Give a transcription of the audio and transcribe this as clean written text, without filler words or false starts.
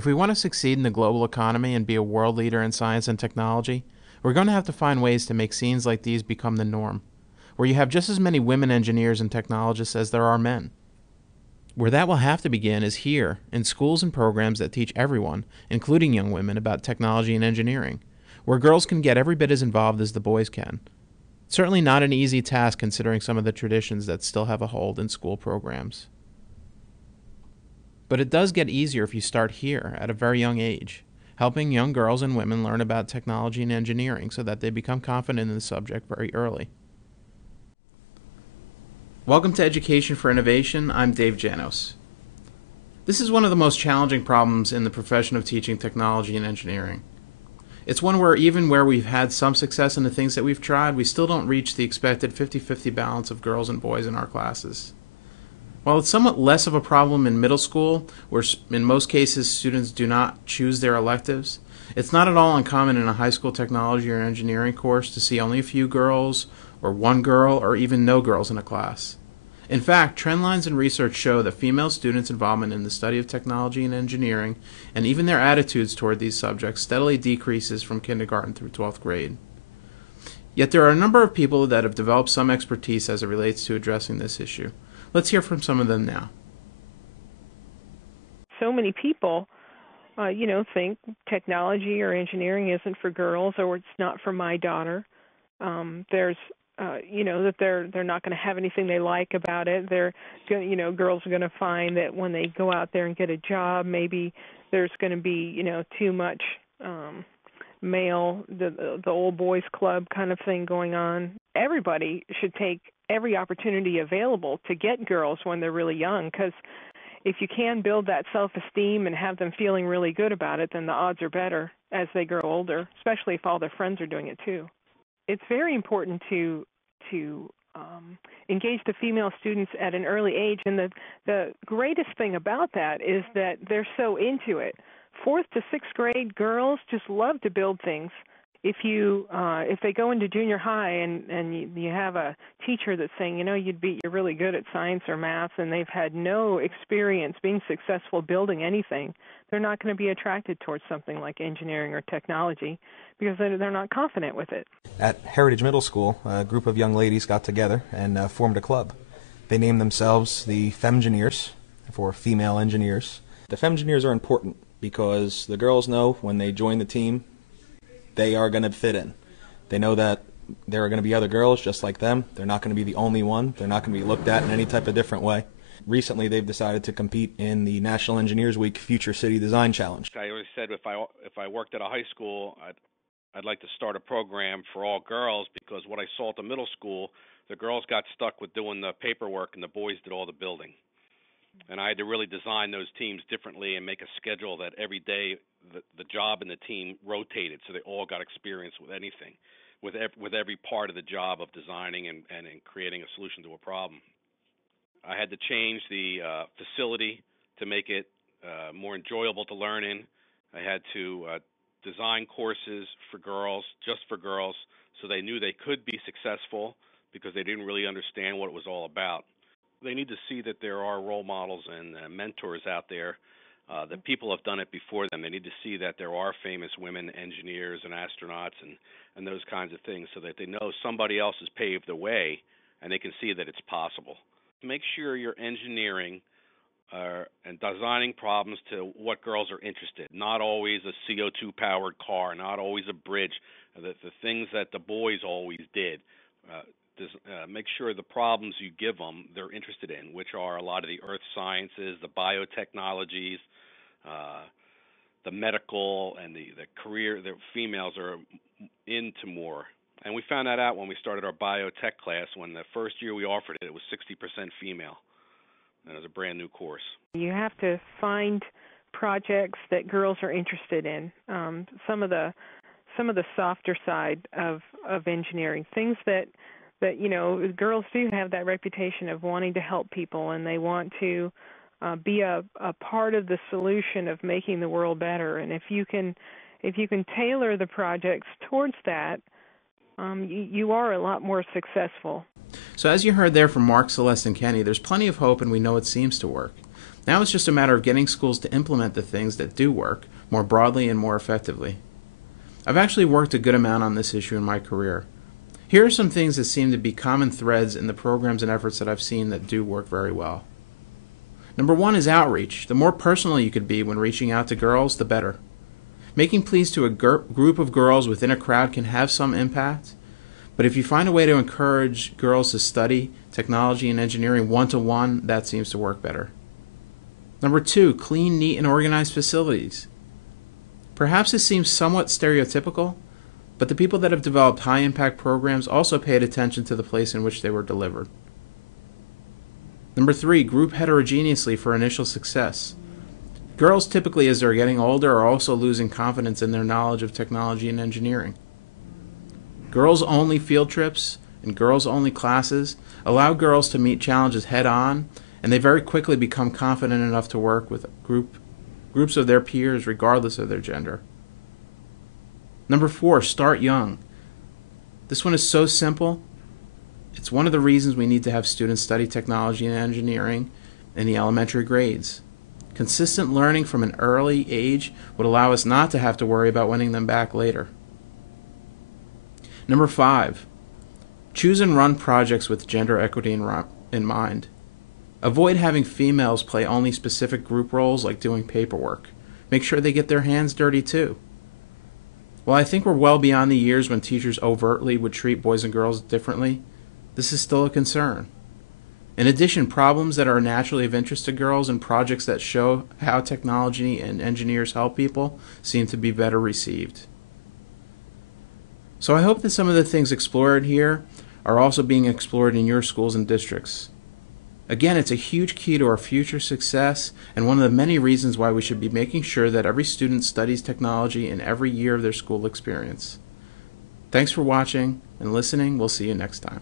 If we want to succeed in the global economy and be a world leader in science and technology, we're going to have to find ways to make scenes like these become the norm, where you have just as many women engineers and technologists as there are men. Where that will have to begin is here, in schools and programs that teach everyone, including young women, about technology and engineering, where girls can get every bit as involved as the boys can. Certainly not an easy task considering some of the traditions that still have a hold in school programs. But it does get easier if you start here, at a very young age, helping young girls and women learn about technology and engineering so that they become confident in the subject very early. Welcome to Education for Innovation. I'm Dave Janosz. This is one of the most challenging problems in the profession of teaching technology and engineering. It's one where even where we've had some success in the things that we've tried, we still don't reach the expected 50-50 balance of girls and boys in our classes. While it's somewhat less of a problem in middle school, where in most cases students do not choose their electives, it's not at all uncommon in a high school technology or engineering course to see only a few girls, or one girl, or even no girls in a class. In fact, trend lines and research show that female students' involvement in the study of technology and engineering, and even their attitudes toward these subjects, steadily decreases from kindergarten through 12th grade. Yet there are a number of people that have developed some expertise as it relates to addressing this issue. Let's hear from some of them now. So many people, think technology or engineering isn't for girls, or it's not for my daughter. That they're not going to have anything they like about it. Girls are going to find that when they go out there and get a job, maybe there's going to be, too much male, the old boys club kind of thing going on. Everybody should take every opportunity available to get girls when they're really young, because if you can build that self-esteem and have them feeling really good about it, then the odds are better as they grow older, especially if all their friends are doing it too. It's very important to engage the female students at an early age, and the greatest thing about that is that they're so into it. 4th to 6th grade girls just love to build things. If they go into junior high and you have a teacher that's saying, you're really good at science or math, and they've had no experience being successful building anything, they're not going to be attracted towards something like engineering or technology because they're not confident with it. At Heritage Middle School, a group of young ladies got together and formed a club. They named themselves the Femgineers, for female engineers. The Femgineers are important because the girls know when they join the team, they are going to fit in. They know that there are going to be other girls just like them. They're not going to be the only one. They're not going to be looked at in any type of different way. Recently, they've decided to compete in the National Engineers Week Future City Design Challenge. I always said if I worked at a high school, I'd like to start a program for all girls, because what I saw at the middle school, the girls got stuck with doing the paperwork and the boys did all the building. And I had to really design those teams differently and make a schedule that every day the job and the team rotated, so they all got experience with anything, with every part of the job of designing and creating a solution to a problem. I had to change the facility to make it more enjoyable to learn in. I had to design courses for girls, just for girls, so they knew they could be successful because they didn't really understand what it was all about. They need to see that there are role models and mentors out there, that people have done it before them. They need to see that there are famous women engineers and astronauts and those kinds of things, so that they know somebody else has paved the way and they can see that it's possible. Make sure you're engineering and designing problems to what girls are interested in. Not always a CO2-powered car, not always a bridge, the things that the boys always did. Make sure the problems you give them they're interested in, which are a lot of the earth sciences, the biotechnologies, the medical, and the career that females are into more. And we found that out when we started our biotech class. When the first year we offered it, it was 60% female. And it was a brand new course. You have to find projects that girls are interested in. Some of the softer side of engineering, things that girls do have that reputation of wanting to help people, and they want to be a part of the solution of making the world better. And if you can tailor the projects towards that, you are a lot more successful. So as you heard there from Mark, Celeste, and Kenny, there's plenty of hope, and we know it seems to work. Now it's just a matter of getting schools to implement the things that do work more broadly and more effectively. I've actually worked a good amount on this issue in my career. Here are some things that seem to be common threads in the programs and efforts that I've seen that do work very well. Number one is outreach. The more personal you could be when reaching out to girls, the better. Making pleas to a group of girls within a crowd can have some impact, but if you find a way to encourage girls to study technology and engineering one-to-one, that seems to work better. Number two, clean, neat, and organized facilities. Perhaps this seems somewhat stereotypical, but the people that have developed high-impact programs also paid attention to the place in which they were delivered. Number three, group heterogeneously for initial success. Girls typically, as they're getting older, are also losing confidence in their knowledge of technology and engineering. Girls-only field trips and girls-only classes allow girls to meet challenges head-on, and they very quickly become confident enough to work with groups of their peers regardless of their gender. Number four, start young. This one is so simple. It's one of the reasons we need to have students study technology and engineering in the elementary grades. Consistent learning from an early age would allow us not to have to worry about winning them back later. Number five, choose and run projects with gender equity in mind. Avoid having females play only specific group roles like doing paperwork. Make sure they get their hands dirty too. While I think we're well beyond the years when teachers overtly would treat boys and girls differently, this is still a concern. In addition, problems that are naturally of interest to girls and projects that show how technology and engineers help people seem to be better received. So I hope that some of the things explored here are also being explored in your schools and districts. Again, it's a huge key to our future success and one of the many reasons why we should be making sure that every student studies technology in every year of their school experience. Thanks for watching and listening. We'll see you next time.